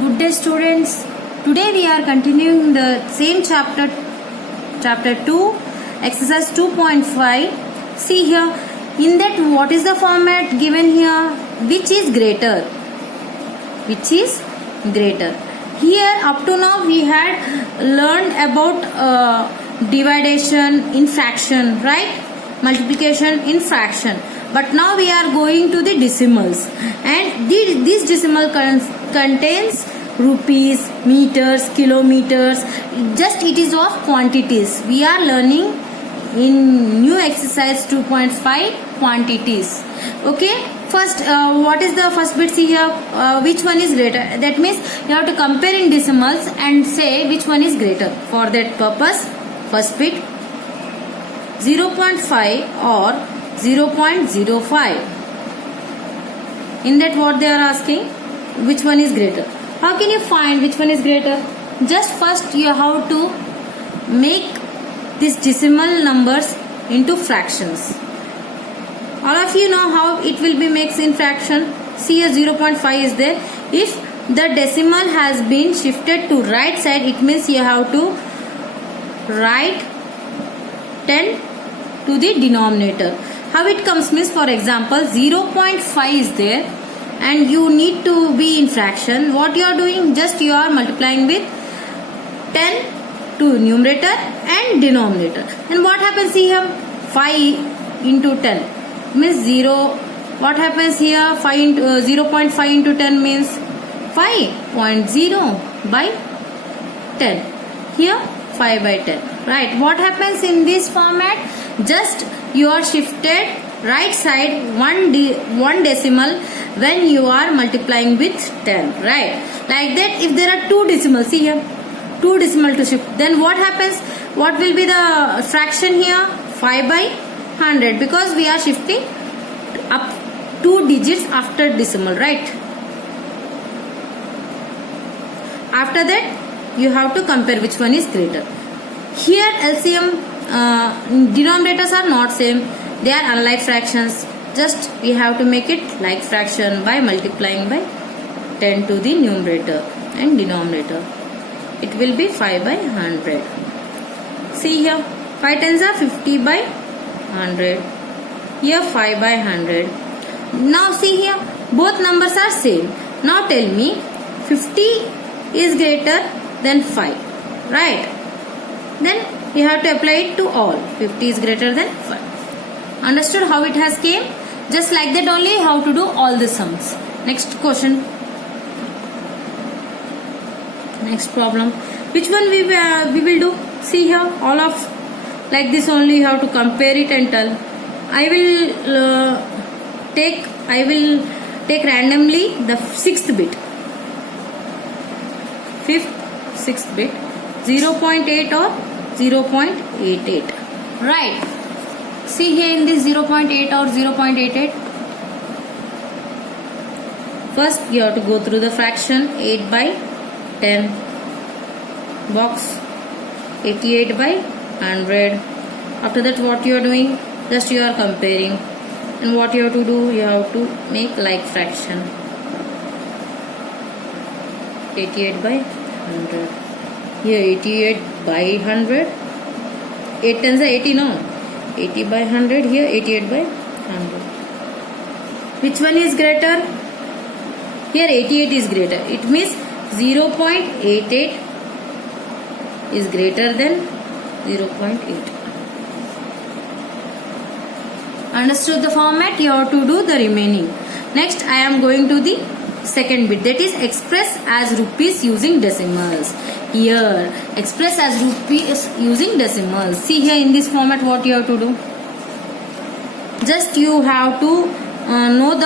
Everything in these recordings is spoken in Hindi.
Good day, students. Today we are continuing the same chapter 2, exercise 2.5. See here, in that what is the format given here? Which is greater? Which is greater? Here up to now we had learned about division in fraction, right? Multiplication in fraction. But now we are going to the decimals, and this decimal contains rupees, meters, kilometers. Just it is of quantities. We are learning in new exercise 2.5 quantities. Okay. First, what is the first bit? See here, which one is greater? That means you have to compare in decimals and say which one is greater. For that purpose, first bit 0.5 or 0.05. In that what they are asking, which one is greater? How can you find which one is greater? Just first you have to make these decimal numbers into fractions. All of you know how it will be mixed in fraction. See here, 0.5 is there. If the decimal has been shifted to right side, it means you have to write 10 to the denominator. How it comes means, for example, 0.5 is there and you need to be in fraction. What you are doing? Just you are multiplying with 10 to numerator and denominator. And what happens here? 5 into 10 means 0. What happens here? 5 into 0.5 into 10 means 5.0 by 10. Here 5 by 10. Right. What happens in this format? Just you are shifted right side one decimal when you are multiplying with 10. Right. Like that, if there are two decimals, see here, two decimal to shift, then what happens? What will be the fraction here? 5 by 100, because we are shifting up 2 digits after decimal, right? After that, you have to compare which one is greater. Here LCM denominators are not same, they are unlike fractions. Just we have to make it like fraction by multiplying by 10 to the numerator and denominator. It will be 5 by 100. See here, 5 tens are 50 by 100. Here 5 by 100. Now see here, both numbers are same. Now tell me, 50 is greater than 5, right? Then you have to apply it to all. 50 is greater than 5. Understood how it has came? Just like that only how to do all the sums. Next question. Next problem. Which one we will do? See here, all of like this only you have to compare it and tell. I will take randomly the 6th bit. 5th, 6th bit. 0.8 or 0.88. Right. See here in this 0.8 or 0.88. First you have to go through the fraction. 8 by 10. Box. 88 by 100. After that what you are doing? Just you are comparing. And what you have to do? You have to make like fraction. 88 by 100. Here 88 by 100. 8 tens are 80, no? 80 by 100. Here 88 by 100. Which one is greater? Here 88 is greater. It means 0.88 is greater than 0.8. Understood the format? You have to do the remaining. Next I am going to the second bit, that is express as rupees using decimals. Here express as rupees using decimals. See here in this format what you have to do? Just you have to know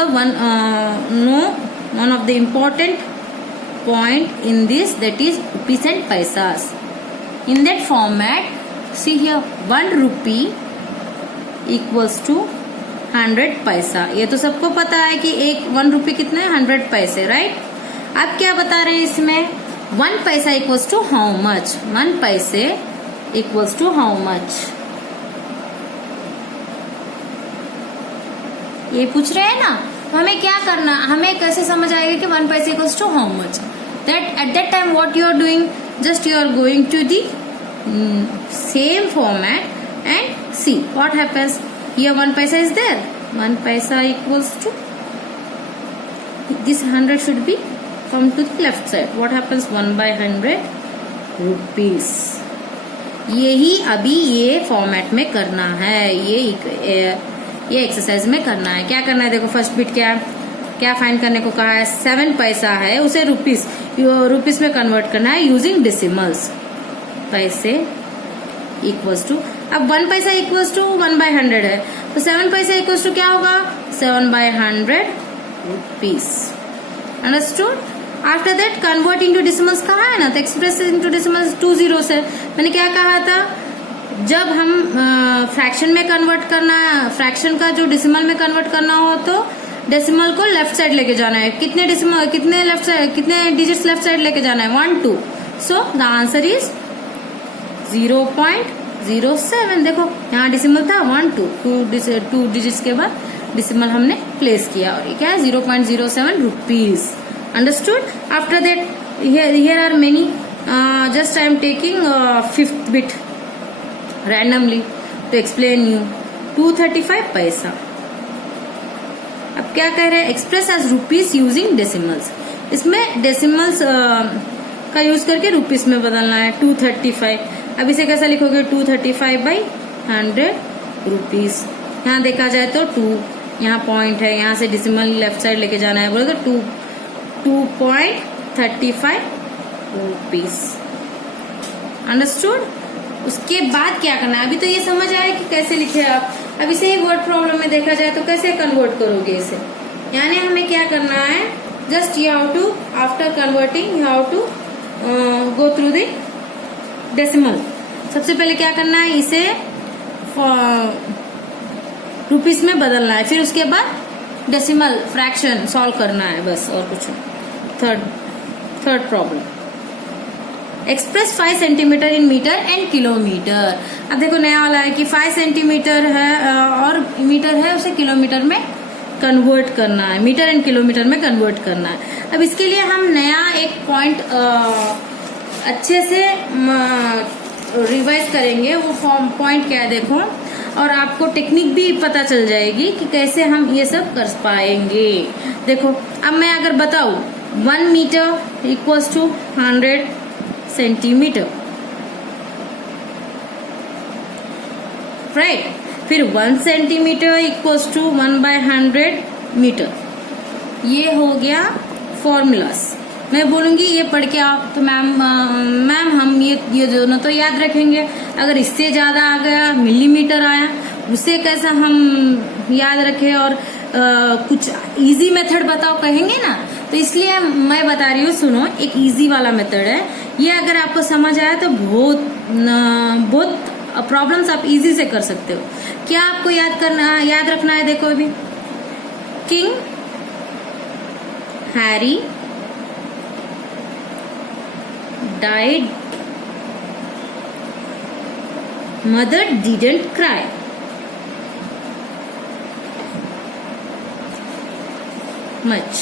one of the important point in this, that is rupees and paisas. In that format, see here 1 rupee equals to 100 पैसा. ये तो सबको पता है कि 1 रुपये कितना है? 100 पैसे, राइट? अब क्या बता रहे हैं इसमें? 1 पैसा इक्वल्स टू हाउ मच? 1 पैसे इक्वल्स टू हाउ मच? ये पूछ रहे हैं ना, तो हमें क्या करना, हमें कैसे समझ आएगा कि 1 पैसे equals to how much? that at that time what you are doing, just you are going to the same format and see what happens. Here 1 paisa is there, 1 paisa equals to this 100 should be come to the left side. What happens? 1/100 rupees. यही अभी ये फॉर्मेट में करना है, ये एक्सरसाइज में करना है. क्या करना है? देखो फर्स्ट बिट क्या फाइंड करने को कहा है. 7 पैसा है, उसे रुपीस में कन्वर्ट करना है यूजिंग डेसिमल्स. पैसे इक्वल्स टू, अब 1 पैसा इक्वल्स टू 1/100 है, तो 7 पैसा इक्वल्स टू क्या होगा? 7/100 rupees. Understood? After that convert into decimals कहा है ना, तो एक्सप्रेस इनटू डेसिमल्स 2 zeros है. मैंने क्या कहा था? जब हम फ्रैक्शन में कन्वर्ट करना, फ्रैक्शन का जो डेसिमल में कन्वर्ट करना हो तो डेसिमल को लेफ्ट साइड लेके जाना है. कितने डिजिट्स लेफ्ट साइड लेके जाना है? 1 2. So the answer is 0.07. देखो यहाँ डेसिमल था 1 2, 2 डिजिट्स के बाद डेसिमल हमने प्लेस किया और ये क्या है? 0.07 rupees. Understood? After that, here are many. Just I am taking 5th bit randomly to explain you. 235 पैसा. अब क्या कह रहे हैं? Express as rupees using decimals. इसमें डेसिमल्स का यूज करके रुपीस में बदलना है. 235. अब इसे कैसा लिखोगे? 235/100 रुपीस. यहाँ देखा जाए तो 2, यहाँ पॉइंट है, यहाँ से डेसिमल लेफ्ट साइड लेके जाना है, बोले तो 2.35 रुपीस. अंडरस्टूड? उसके बाद क्या करना है? अभी तो ये समझ आया कि कैसे लिखे आप. अब इसे एक वर्ड प्रॉब्लम में देखा जाए तो कैसे कन्वर्ट करोगे इसे. यानी हमें क्या करना है? Just you have to, after converting you have to go through the decimal. सबसे पहले क्या करना है? इसे रुपीस में बदलना है, फिर उसके बाद डेसिमल फ्रैक्शन सॉल्व करना है, बस और कुछ नहीं. Third problem, express 5 centimetre in metre and kilometre. अब देखो नया वाला है कि 5 सेंटीमीटर है और मीटर है, उसे किलोमीटर में कन्वर्ट करना है, मीटर एंड किलोमीटर में कन्वर्ट करना है. अब इसके लिए हम नया एक पॉइंट अच्छे से रिवाइज करेंगे. वो पॉइंट क्या है देखो, और आपको टेक्निक भी पता चल जाएगी कि कैसे हम ये सब कर पाएंगे. देखो अब मैं अगर बताऊं 1 metre equals to 100 centimetre, right. फिर 1 सेंटीमीटर इक्वल्स टू 1/100 मीटर. ये हो गया फॉर्मूलास. मैं बोलूंगी ये पढ़ के आओ तो मैम हम ये दोनों तो याद रखेंगे. अगर इससे ज्यादा आ गया, मिलीमीटर आया, उसे कैसा हम याद रखें और कुछ इजी मेथड बताओ कहेंगे ना. तो इसलिए मैं बता रही हूँ, सुनो, एक इजी वाला मेथड है ये. अगर आपको समझ आया तो बहुत प्रॉब्लम्स आप इजी से कर सकते हो. क्या आपको याद रखना है? देखो अभी king Harry died, mother didn't cry. much.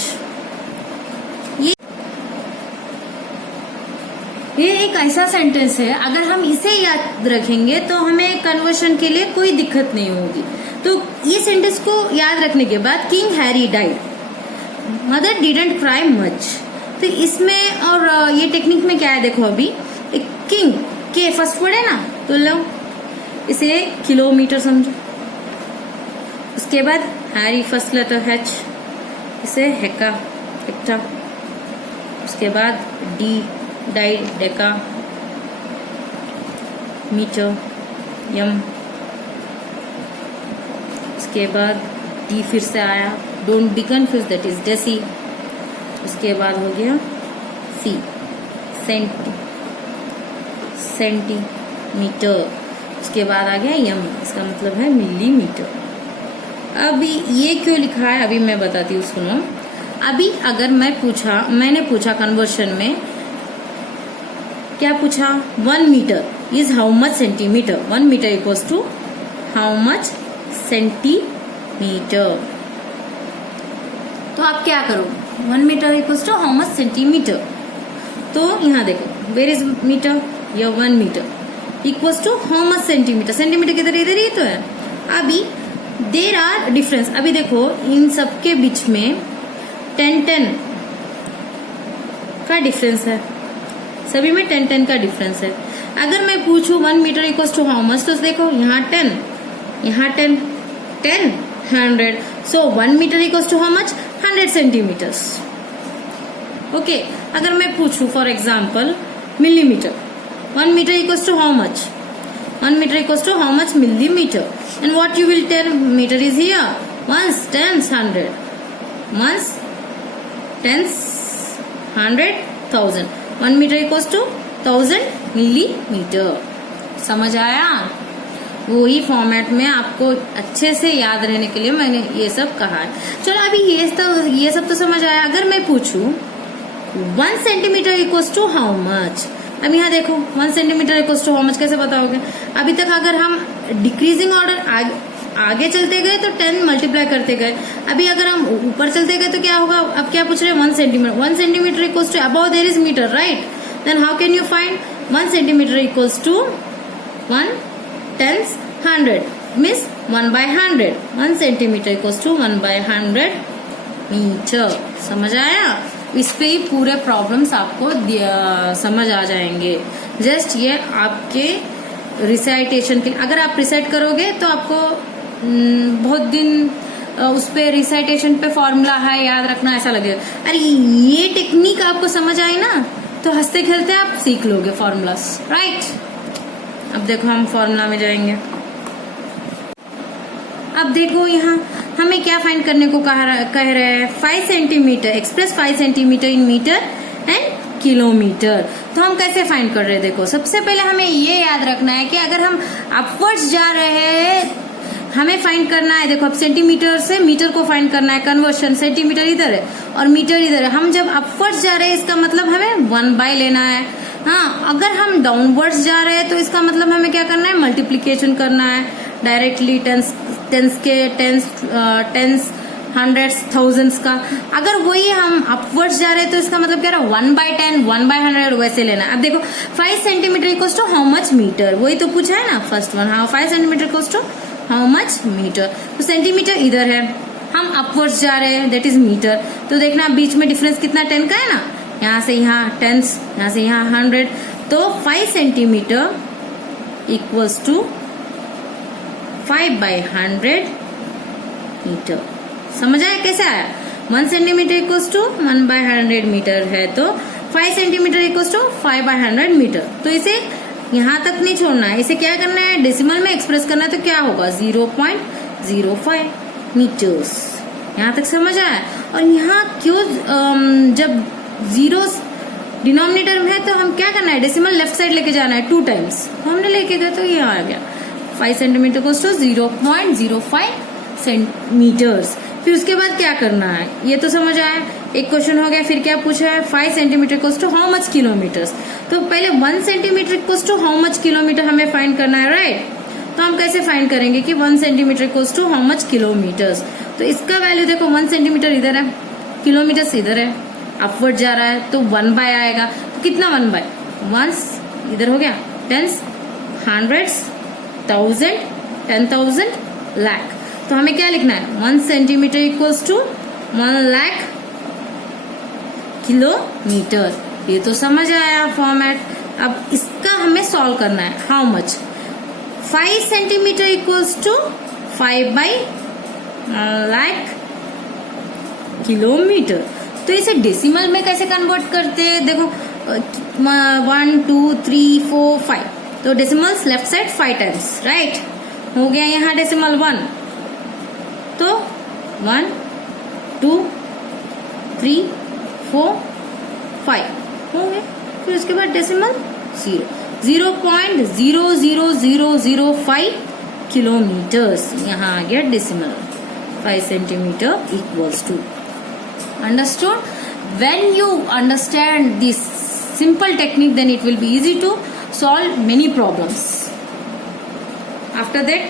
ये एक ऐसा सेंटेंस है, अगर हम इसे याद रखेंगे तो हमें कन्वर्शन के लिए कोई दिक्कत नहीं होगी. तो ये सेंटेंस को याद रखने के बाद king Harry died, mother didn't cry much. तो इसमें और ये टेक्निक में क्या है देखो. अभी एक किंग के फर्स्ट वर्ड है ना, तो लो इसे किलोमीटर समझो. उसके बाद हैरी फर्स्ट लेटर H, इसे हेक्टा. उसके बाद D died deca, metre M. उसके बाद D फिर से आया, don't be confuse, that is deci. उसके बाद हो गया C, सेंटीमीटर. उसके बाद आ गया M, इसका मतलब है मिलीमीटर. अभी ये क्यों लिखा है अभी मैं बताती हूँ, सुनो. अभी अगर मैंने पूछा कन्वर्शन में क्या पूछा, 1 metre is how much centimetre. 1 metre equals to how much centimetre. तो आप क्या करो, 1 metre equals to how much centimetre. तो यहाँ देखो वेयर इज मीटर, या 1 metre equals to how much centimetre, centimetre किधर, इधर ही तो है। अभी देर आर डिफरेंस, अभी देखो इन सबके बीच में 10-10 का डिफरेंस है, सभी में 10-10 का डिफरेंस है। अगर मैं पूछूं 1 metre equals to how much, तो देखो यहाँ 10, यहाँ 10, 10, 100, so 1 metre equals to how much, 100 centimetres. Okay, अगर मैं पूछूं for example millimetre, 1 metre equals to how much, 1 meter equals to how much millimeter, and what you will tell, meter is here, ones, tens, 100, ones, tens, 100, 1000, 1 meter equals to 1000 millimeter। समझ आया? वही फॉर्मेट में आपको अच्छे से याद रहने के लिए मैंने ये सब कहा है। चलो अभी ये सब तो समझ आया। अगर मैं पूछूं 1 centimetre equals to how much, अब यहाँ देखो 1 centimetre equals to how much कैसे बताओगे? अभी तक अगर हम डिक्रीजिंग ऑर्डर आगे चलते गए तो 10 मल्टीप्लाई करते गए, अभी अगर हम ऊपर चलते गए तो क्या होगा? अब क्या पूछ रहे हैं? 1 centimetre, 1 centimetre equals to above there is metre, right? Then how can you find 1 centimetre equals to 1 10 100 means 1/100, 1 centimetre equals to 1/100 metre. समझ आया? इस पे ही पूरे प्रॉब्लम्स आपको समझ आ जाएंगे। जस्ट ये आपके रिसाइटेशन के, अगर आप रिसाइट करोगे तो आपको बहुत दिन उस पे रिसाइटेशन पे फॉर्मूला है याद रखना ऐसा लगेगा। अरे ये टेक्निक आपको समझ आई ना, तो हंसते खेलते आप सीख लोगे फॉर्मूलास, राइट? अब देखो हम फॉर्मूला में जाएंगे। अब देखो यहाँ हमें क्या फाइंड करने को कह रहे हैं? 5 centimetre, express 5 centimetre in metre and kilometre. तो हम कैसे फाइंड कर रहे हैं? देखो सबसे पहले हमें ये याद रखना है कि अगर हम अपवर्ड्स जा रहे हैं, हमें फाइंड करना है, देखो अब सेंटीमीटर से मीटर को फाइंड करना है, कन्वर्शन, सेंटीमीटर इधर है और मीटर इधर है। हम जब अपवर्ड्स जा रहे हैं इसका मतलब हमें 1/, लेना है। हाँ, अगर हम डाउनवर्ड्स जा रहे हैं तो इसका मतलब हमें क्या करना है? मल्टीप्लीकेशन करना है डायरेक्टली, टेंस के टेंस, हंड्रेड्स, थाउजेंड्स का। अगर वही हम अपवर्ड्स जा रहे हैं तो इसका मतलब क्या रहा? 1/10, 1/100 वैसे लेना है। अब देखो 5 centimetre equals to how much metre, वही तो पूछा है ना फर्स्ट वन। हाँ, 5 centimetre equals to how much metre, तो सेंटीमीटर इधर है, हम अपवर्ड्स जा रहे हैं, दैट इज मीटर। तो देखना बीच में डिफरेंस कितना? 10 का है ना, यहाँ से यहाँ टेंस, यहाँ से यहाँ 100, तो 5 सेंटीमीटर इक्वल्स टू 5/100 मीटर। समझ आया कैसे आया? 1 सेंटीमीटर इक्वल्स टू 1/100 मीटर है, तो 5 सेंटीमीटर इक्वल्स टू 5/100 मीटर। तो इसे यहाँ तक नहीं छोड़ना है, इसे क्या करना है? डेसिमल में एक्सप्रेस करना है, तो क्या होगा? 0.05 मीटर्स। यहाँ तक समझ आया? और यहाँ क्यों जब जीरो डिनोमिनेटर में है तो हम क्या करना है? डेसिमल लेफ्ट साइड लेके जाना है 2 टाइम्स, तो हमने लेके गए तो ये आ गया 5 सेंटीमीटर को 0.05 सेंटीमीटर्स। फिर उसके बाद क्या करना है? ये तो समझ आया, एक क्वेश्चन हो गया। फिर क्या पूछा है? 5 centimetre equals to how much kilometres. तो पहले 1 centimetre equals to how much kilometre हमें फाइंड करना है, राइट? तो हम कैसे फाइंड करेंगे कि 1 centimetre equals to how much kilometres? तो इसका वैल्यू देखो 1 सेंटीमीटर इधर है, किलोमीटर्स इधर है, अपवर्ड जा रहा है तो 1/, आएगा। तो कितना 1/? 1 इधर हो गया, टेंस, हंड्रेड्स, 1000, 10,000, लाख। तो हमें क्या लिखना है? 1 centimetre equals to 1 lakh kilometre. ये तो समझ आया फॉर्मेट। अब इसका हमें सॉल्व करना है। How much? 5 centimetre equals to 5/लाख किलोमीटर। तो इसे डेसिमल में कैसे कन्वर्ट करते हैं? देखो 1 2 3 4 5, तो decimals left side 5 times, right? हो गया यहाँ डेसिमल 1, तो 1 2 3 4 5 हो गए। फिर उसके बाद डेसिमल 0.00005 किलोमीटर्स, यहाँ आ गया decimal 5 centimetre equals to. Understood? When you understand this simple technique, then it will be easy to solve many problems. After that,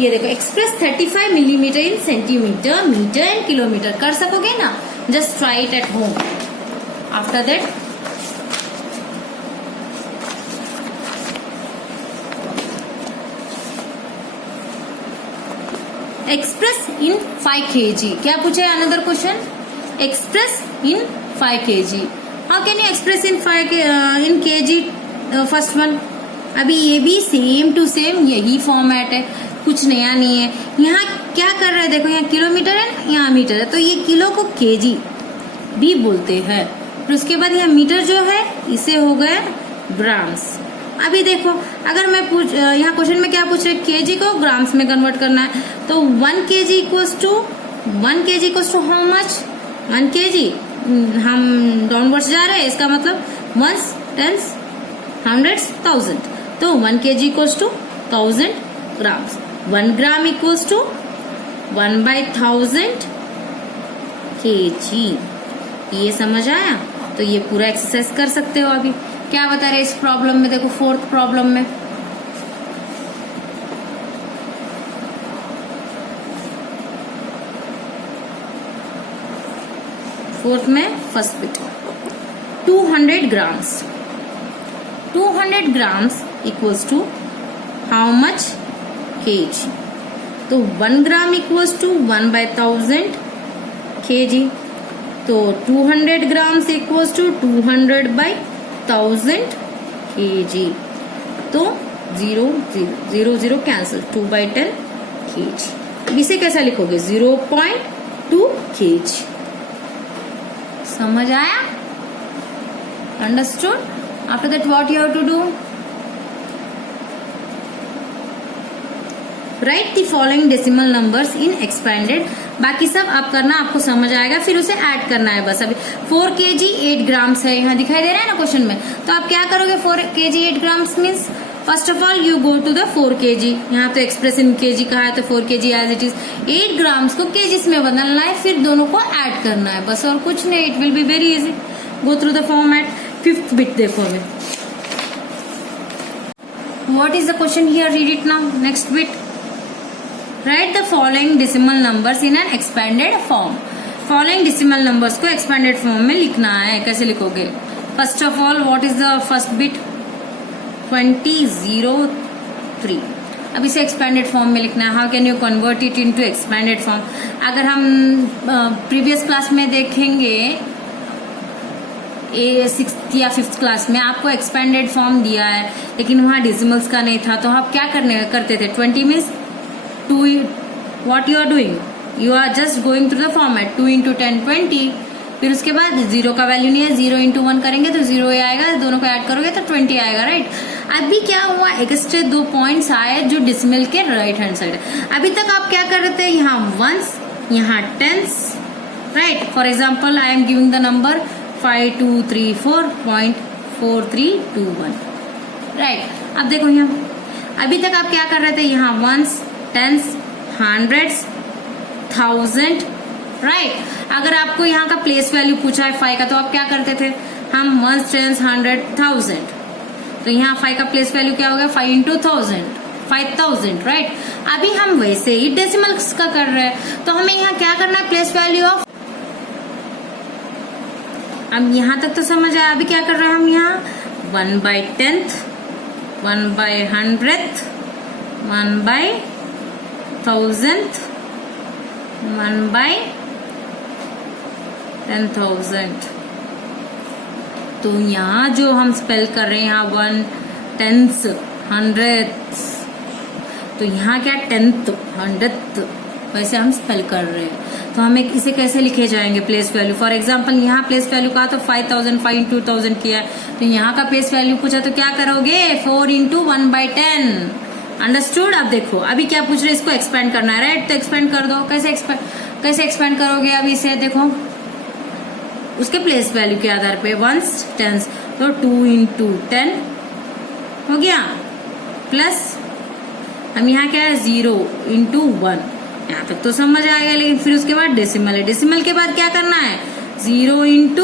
ये देखो express 35 millimeter in centimeter, meter and kilometer कर सकोगे ना? Just try it at home. After that, express in 5 kg. क्या पूछा है another question? Express in 5 kg. How can you express in 5 in kg? First one. अभी ये भी सेम टू सेम यही फॉर्मेट है, कुछ नया नहीं है. यहाँ क्या कर रहा है देखो, यहाँ किलोमीटर है, यहाँ मीटर है, तो ये किलो को केजी भी बोलते हैं. फिर उसके बाद यहाँ मीटर जो है इसे हो गया ग्राम्स. अभी देखो अगर मैं यहाँ क्वेश्चन में क्या पूछ रहे, केजी को ग्राम्स में कन्वर्ट करना है, तो 1 kg equals to how much? 1 kg. हम डाउनवर्ड्स जा रहे हैं, इसका मतलब वंस, टेंस, हंड्रेड्स, थाउजेंड. तो 1 kg equals to 1000 grams. 1 gram equals to 1/1000 kg. ये समझ आया? तो ये पूरा एक्सरसाइज कर सकते हो. अभी क्या बता रहे इस प्रॉब्लम में, देखो फोर्थ प्रॉब्लम में. फोर्थ में first bit 200 grams. 200 grams equals to how much kg? तो 1 ग्राम इक्वल्स टू 1/1000 kg. तो 200 ग्राम्स इक्वल्स टू 200/1000 kg. तो 0 कैंसिल, 2/10 kg. इसे कैसा लिखोगे? 0.2 kg. समझ आया? Understood? After that what you have to do? Write the following decimal numbers in expanded. बाकी सब आप करना, आपको समझ आएगा, फिर उसे ऐड करना है बस. अभी 4 kg 8 ग्राम्स है, यहाँ दिखाई दे रहा है ना क्वेश्चन में. तो आप क्या करोगे? 4 kg 8 grams means first of all you go to the 4 kg. यहाँ तो एक्सप्रेस इन kg कहा है, तो 4 kg as it is. 8 grams को केजीस में बदलना है, फिर दोनों को ऐड करना है बस, और कुछ नहीं. It will be very easy. Go through the format. 5th bit देखो अभी. What is the question here? Read it now. Next bit. Right the following decimal numbers in an expanded form. Following decimal numbers को एक्सपेंडेड फॉर्म में लिखना है. कैसे लिखोगे? First of all what is the first bit? 2003. अब इसे एक्सपेंडेड फॉर्म में लिखना है. How can you convert it into expanded form? अगर हम प्रीवियस क्लास में देखेंगे, 6th या 5th क्लास में आपको एक्सपेंडेड फॉर्म दिया है, लेकिन वहां डेसिमल्स का नहीं था, तो आप क्या करते थे? 20 means 2. What you are doing? You are just going through the format. 2 × 10 20. फिर उसके बाद 0 का वैल्यू नहीं है, 0 × 1 करेंगे तो 0 ही आएगा, दोनों को ऐड करोगे तो 20 आएगा. राइट? अभी क्या हुआ? एक्स्ट्रा 2 पॉइंट्स आए जो डिसिमल के राइट हैंड साइड है. अभी तक आप क्या कर रहे थे? यहाँ वंस, यहाँ tens. Right? For example I am giving the number 5234.4321. Right? अब देखो यहाँ अभी तक आप क्या कर रहे थे? यहाँ ones, tens, hundreds, thousand. Right? अगर आपको यहाँ का प्लेस वैल्यू पूछा है 5 का, तो आप क्या करते थे? हम वंस, टेंस, 100, 1000. तो यहाँ 5 का प्लेस वैल्यू क्या हो गया? 5 × 1000, 5000. राइट? अभी हम वैसे ही डेसिमल्स का कर रहे हैं, तो हमें यहाँ क्या करना है? Place value of. अब यहाँ तक तो समझ आया. अभी क्या कर रहे हैं हम? यहाँ 1/10th, 1/100th, 1/1000th, 1/10,000. तो यहाँ जो हम स्पेल कर रहे हैं, यहाँ 1 10th, 100th, तो यहाँ क्या 10th, 100th, वैसे हम स्पेल कर रहे हैं. तो हमें इसे कैसे लिखे जाएंगे? Place value. फॉर एग्जाम्पल यहाँ प्लेस वैल्यू कहा तो 5000, 5 × 2000 किया, तो यहाँ का प्लेस वैल्यू पूछा तो क्या करोगे? 4 × 1/10. अंडरस्टूड? अब देखो अभी क्या पूछ रहे, इसको एक्सपेंड करना है. राइट? तो एक्सपेंड कर दो. कैसे एक्सपेंड करोगे? अभी इसे देखो उसके प्लेस वैल्यू के आधार पे. वंस, टेंस, तो 2 × 10 हो गया, प्लस हम यहाँ क्या है? 0 × 1. यहाँ तक तो समझ आएगा, लेकिन फिर उसके बाद डेसिमल है. डेसिमल के बाद क्या करना है? 0 ×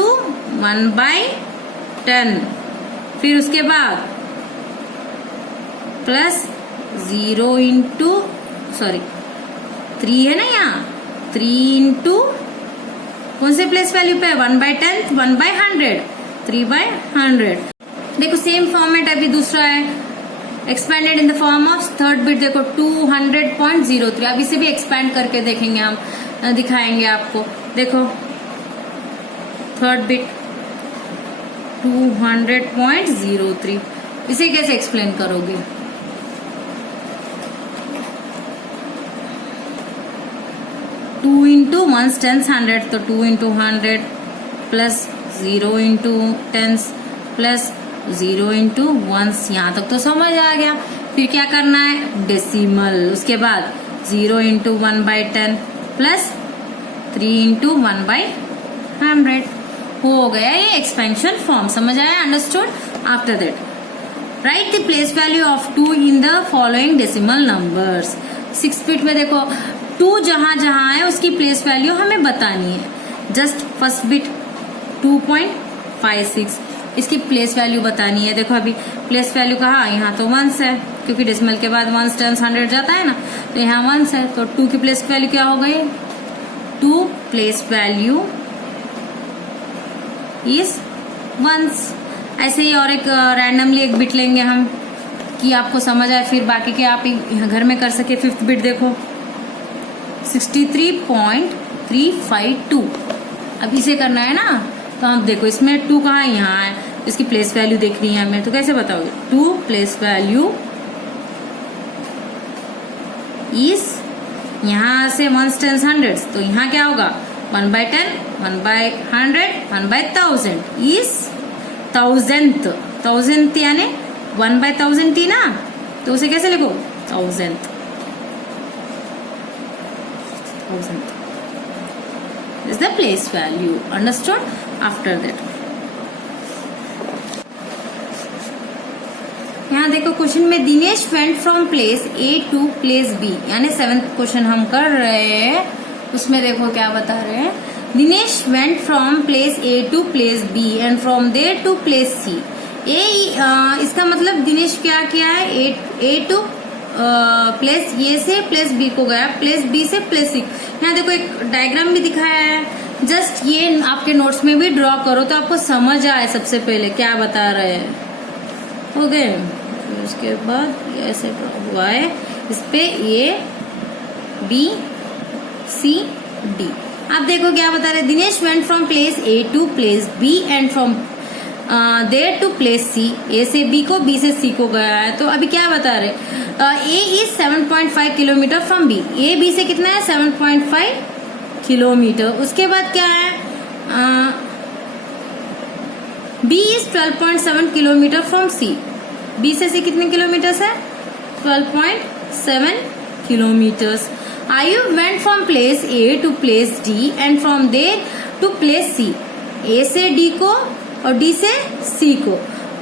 1/10. फिर उसके बाद प्लस 0 × 3 है ना, यहाँ 3 × कौन से प्लेस वैल्यू पे? 1/10, 1/100, 3/100. देखो सेम फॉर्मेट अभी दूसरा है. Expanded in the form of third bit देखो 200.03। अब इसे भी एक्सपेंड करके देखेंगे हम, दिखाएंगे आपको। देखो थर्ड बिट 200.03, इसे कैसे एक्सप्लेन करोगे? टू इंटू वंस टेंस 100, तो 2 into 100 plus 0 into tens plus 0 into ones. यहाँ तक तो समझ आ गया। फिर क्या करना है? डेसिमल। उसके बाद 0 इंटू 1/10 प्लस 3 इंटू 1/100 हो गया ये एक्सपेंशन फॉर्म। समझ आया? Understood? After that right the place value of 2 in the following decimal numbers. 6 bit में देखो 2 जहां जहां है उसकी प्लेस वैल्यू हमें बतानी है। जस्ट फर्स्ट बिट 2.56, इसकी प्लेस वैल्यू बतानी है। देखो अभी प्लेस वैल्यू कहा, यहाँ तो वंस है क्योंकि डेसिमल के बाद वंस टेंस 100 जाता है ना, तो यहाँ वंस है, तो 2 की प्लेस वैल्यू क्या हो गई? 2 प्लेस वैल्यू इज वंस। ऐसे ही और एक रैंडमली एक बिट लेंगे हम कि आपको समझ आए, फिर बाकी के आप घर में कर सके। 5th बिट देखो 63.352। अब इसे करना है ना, तो हम देखो इसमें 2 कहाँ है? यहाँ है, इसकी प्लेस वैल्यू देखनी है हमें, तो कैसे बताओगे? 2 प्लेस वैल्यू इस, यहाँ से वंस टेंस 100, तो यहाँ क्या होगा? 1/10, 1/100, 1/1000 इस 1000th। 1000th यानी 1/1000 थी ना, तो उसे कैसे लिखो? 1000th। is the place value. Understood? After that यहाँ देखो क्वेश्चन में Dinesh went from place A to place B, यानी 7th क्वेश्चन हम कर रहे हैं। उसमें देखो क्या बता रहे हैं, Dinesh went from place A to place B and from there to place C। इसका मतलब दिनेश क्या किया है? A टू प्लेस ए से प्लेस बी को गया, प्लेस बी से प्लेस सी। यहाँ देखो एक डायग्राम भी दिखाया है, जस्ट ये आपके नोट्स में भी ड्रॉ करो तो आपको समझ आए सबसे पहले क्या बता रहे हैं। हो गए? उसके बाद ऐसे ड्रॉ हुआ है, इस पे ए बी सी डी। आप देखो क्या बता रहे हैं, Dinesh went from place A to place B and from there to place C. A से बी को, बी से सी को गया है। तो अभी क्या बता रहे, A is 7.5 kilometre from B. A B से कितना है? 7.5 किलोमीटर। उसके बाद क्या है, B is 12.7 kilometre from C. B से सी कितने किलोमीटर है? 12.7 kilometres. Ayu went from place A to place D and from there to place C. A से डी को और डी से सी को।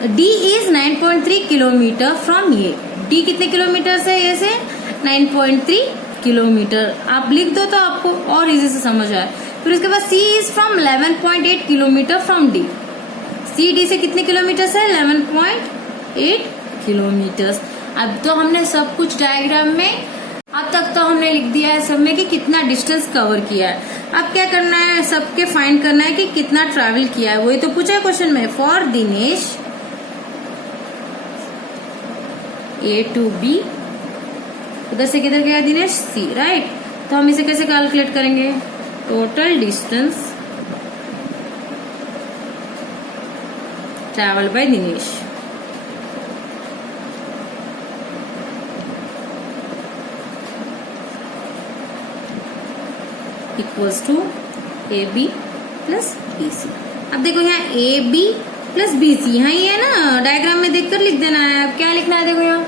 D is 9.3 kilometre from A. D कितने किलोमीटर से? ए से 9.3 किलोमीटर। आप लिख दो तो आपको और इजी से समझ आए। फिर उसके बाद C is from 11.8 kilometre from D. C D से कितने किलोमीटर है? 11.8 किलोमीटर। अब तो हमने सब कुछ डायग्राम में, अब तक तो हमने लिख दिया है सब में कि कितना डिस्टेंस कवर किया है। अब क्या करना है, सबके फाइंड करना है कि कितना ट्रैवल किया है। वही तो पूछा है क्वेश्चन में। For Dinesh a to b, उधर से किधर गया दिनेश? सी, राइट। तो हम इसे कैसे कैलकुलेट करेंगे? Total distance travel by Dinesh equals to a b plus b c. अब देखो यहाँ a b plus b c, यहाँ ये है ना, डायग्राम में देखकर लिख देना है। अब क्या लिखना है? देखो यहाँ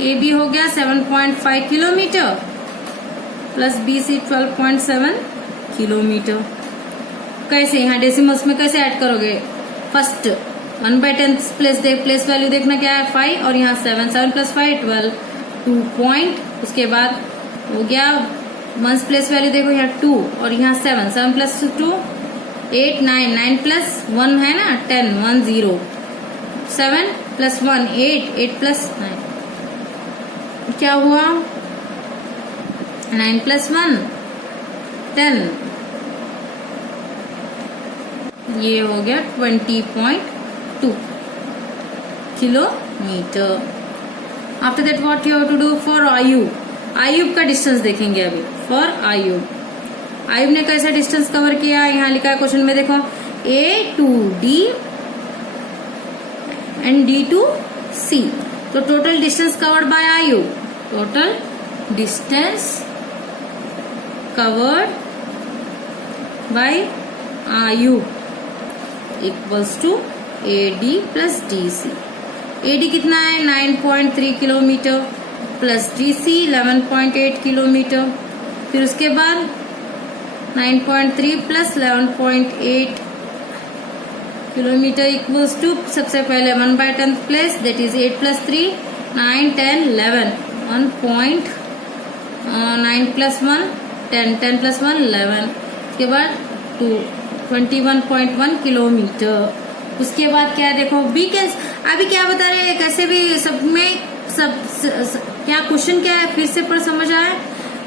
ए बी हो गया 7.5 kilometre plus b c 12.7 kilometre. कैसे? यहाँ डेसिमल्स में कैसे ऐड करोगे? फर्स्ट 1/10 प्लेस वैल्यू देखना क्या है? 5, और यहाँ 7, 7 प्लस 5 12, 2 पॉइंट। उसके बाद हो गया वंस प्लेस वैल्यू देखो यहाँ 2, और यहाँ 7, 7 प्लस 2 8, 9, 9 प्लस 1 है ना 10, 1 0, 7 प्लस 1 8, 8 प्लस 9 क्या हुआ? 9 प्लस 1 10, ये हो गया 20.2 kilometre. After that what you have to do for Ayub. Ayub का डिस्टेंस देखेंगे अभी. फॉर आयुब, आयुब ने कैसा डिस्टेंस कवर किया, यहाँ लिखा है क्वेश्चन में, देखो A to D and D to C. तो total distance covered by Ayub, total distance covered by Ayub equals to AD plus DC. AD कितना है 9.3 किलोमीटर प्लस DC 11.8 किलोमीटर. फिर उसके बाद 9.3 प्लस 11.8 किलोमीटर इक्वल्स टू, सबसे पहले 1/10 place, that is 8 plus 3 9 10 11, 9 plus 1 10, 10 plus 1 11. उसके बाद 21.1 किलोमीटर. उसके बाद क्या देखो बी के, अभी क्या बता रहे हैं, कैसे भी सब में क्या क्वेश्चन क्या है फिर से पर समझ आया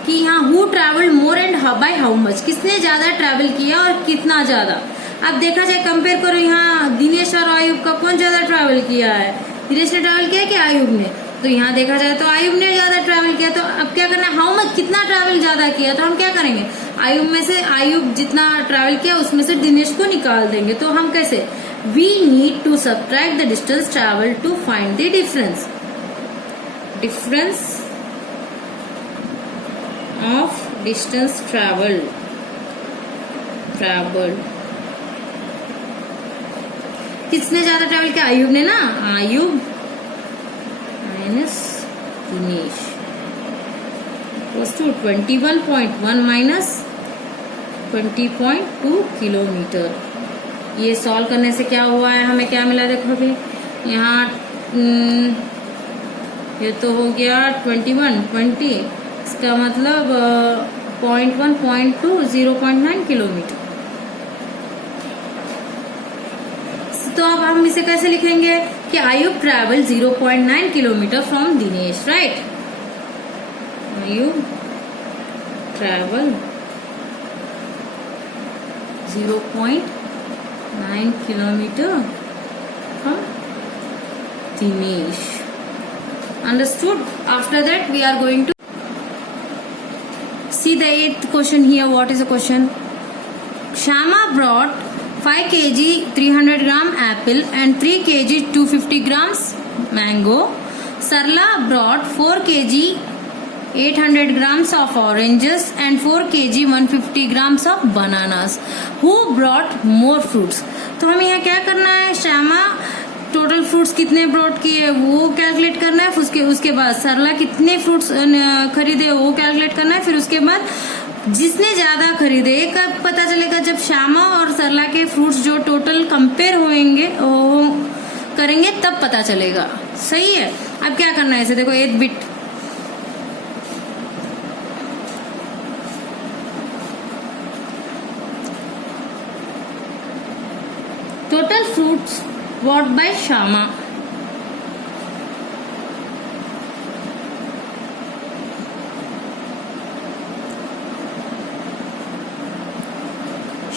कि यहाँ who travel more and by how much, किसने ज्यादा ट्रैवल किया और कितना ज्यादा. अब देखा जाए कंपेयर करो, यहाँ दिनेश और आयुब का कौन ज्यादा ट्रैवल किया है, दिनेश ने ट्रैवल किया कि आयुब ने. तो यहाँ देखा जाए तो आयुब ने ज्यादा ट्रैवल किया. तो अब क्या करना है, हाउ मच, कितना ट्रैवल ज्यादा किया, तो हम क्या करेंगे, आयुब में से आयुब जितना ट्रैवल किया उसमें से दिनेश को निकाल देंगे. तो हम कैसे, we need to subtract the distance travel to find the difference of distance traveled किसने ज्यादा ट्रैवल किया, आयुब ने ना, Ayub minus Dinesh to 21.1 minus 20.2 kilometre. ये सॉल्व करने से क्या हुआ है, हमें क्या मिला, देखो अभी यहाँ ये तो हो गया 20, इसका मतलब 0.1 0.2 0.9 किलोमीटर. तो अब हम इसे कैसे लिखेंगे कि Ayub travel 0.9 kilometre from Dinesh, right. Ayub travel 0.9 kilometer from Dinesh. Understood? After that we are going to see the 8th question here. What is the question? Shama brought 5 kg 300 gram apple and 3 kg 250 grams mango. Sarla brought 4 kg 800 grams of oranges and 4 kg 150 grams of bananas. Who brought more fruits? तो हमें यहाँ क्या करना है, श्यामा टोटल फ्रूट्स कितने ब्रॉट किए वो कैलकुलेट करना है. उसके बाद सरला कितने फ्रूट्स खरीदे वो कैलकुलेट करना है. फिर उसके बाद जिसने ज्यादा खरीदे कब पता चलेगा, जब श्यामा और सरला के फ्रूट्स जो टोटल कंपेयर होंगे करेंगे तब पता चलेगा. सही है. अब क्या करना है इसे देखो, 8 bit total fruits bought by Shama.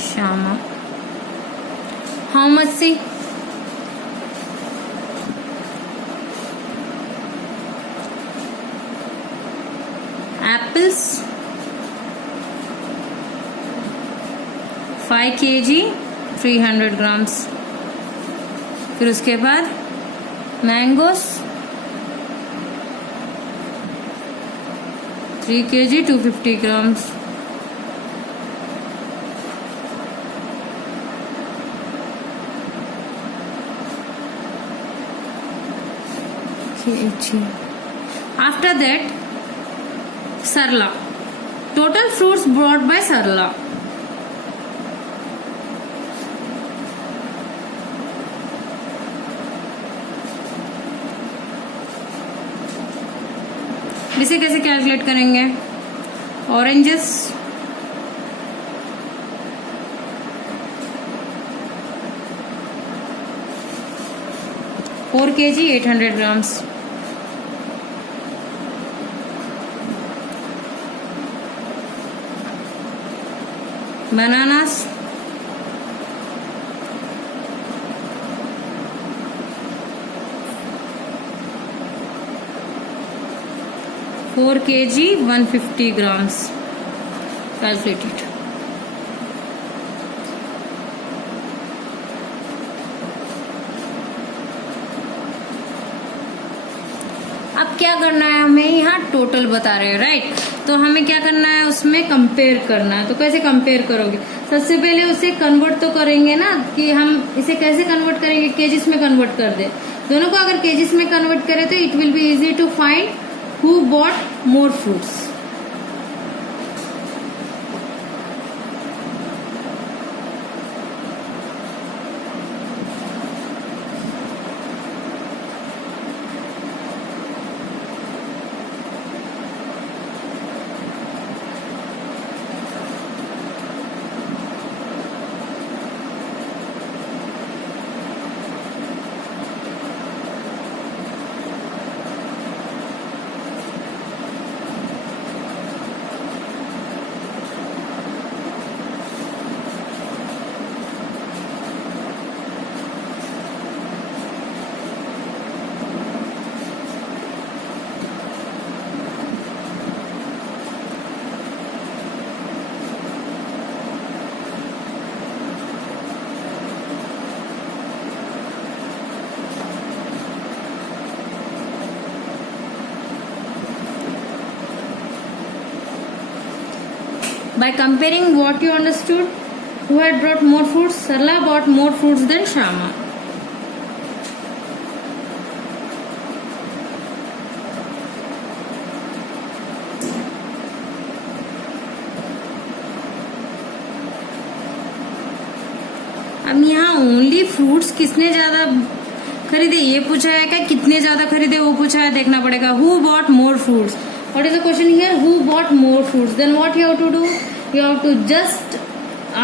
Shama. How much see? Apples 5 kg 300 grams. फिर उसके बाद mangoes 3 kg 250 grams. After that Sarla, total fruits brought by Sarla. इसे कैसे कैलकुलेट करेंगे, oranges 4 kg 800 grams. Bananas 4 4 kg 150 grams calculated. अब क्या करना है, हमें यहाँ टोटल बता रहे हैं, राइट। तो हमें क्या करना है, उसमें कंपेयर करना है। तो कैसे कंपेयर करोगे, सबसे पहले उसे कन्वर्ट तो करेंगे ना, कि हम इसे कैसे कन्वर्ट करेंगे, केजीस में कन्वर्ट कर दे। दोनों को अगर केजीस में कन्वर्ट करें तो it will be easy to find who bought more fruits. By comparing what you understood, who had brought more fruits? Sarla brought more fruits than Shama. अब यहाँ ओनली फ्रूट्स किसने ज्यादा खरीदे ये पूछा है, क्या कितने ज्यादा खरीदे वो पूछा है, देखना पड़ेगा। Who bought more fruits, what is the question here? Who bought more fruits? Then what you have to do? You have to just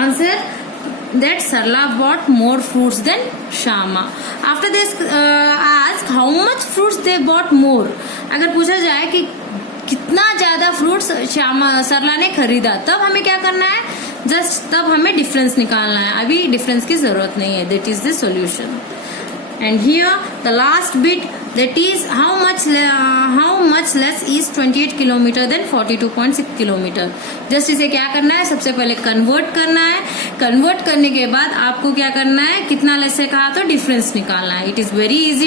answer that Sarla bought more fruits than Shama. After this, ask how much fruits they bought more. अगर पूछा जाए कि कितना ज्यादा फ्रूट्स सरला ने खरीदा, तब हमें क्या करना है, जस्ट तब हमें डिफरेंस निकालना है। अभी डिफरेंस की जरूरत नहीं है। That is the solution. And here the last bit, that is how much less is 28 kilometre than 42.6 kilometre. Just इसे क्या करना है, सबसे पहले कन्वर्ट करना है। कन्वर्ट करने के बाद आपको क्या करना है, कितना लेस है कहा तो डिफरेंस निकालना है। It is very easy.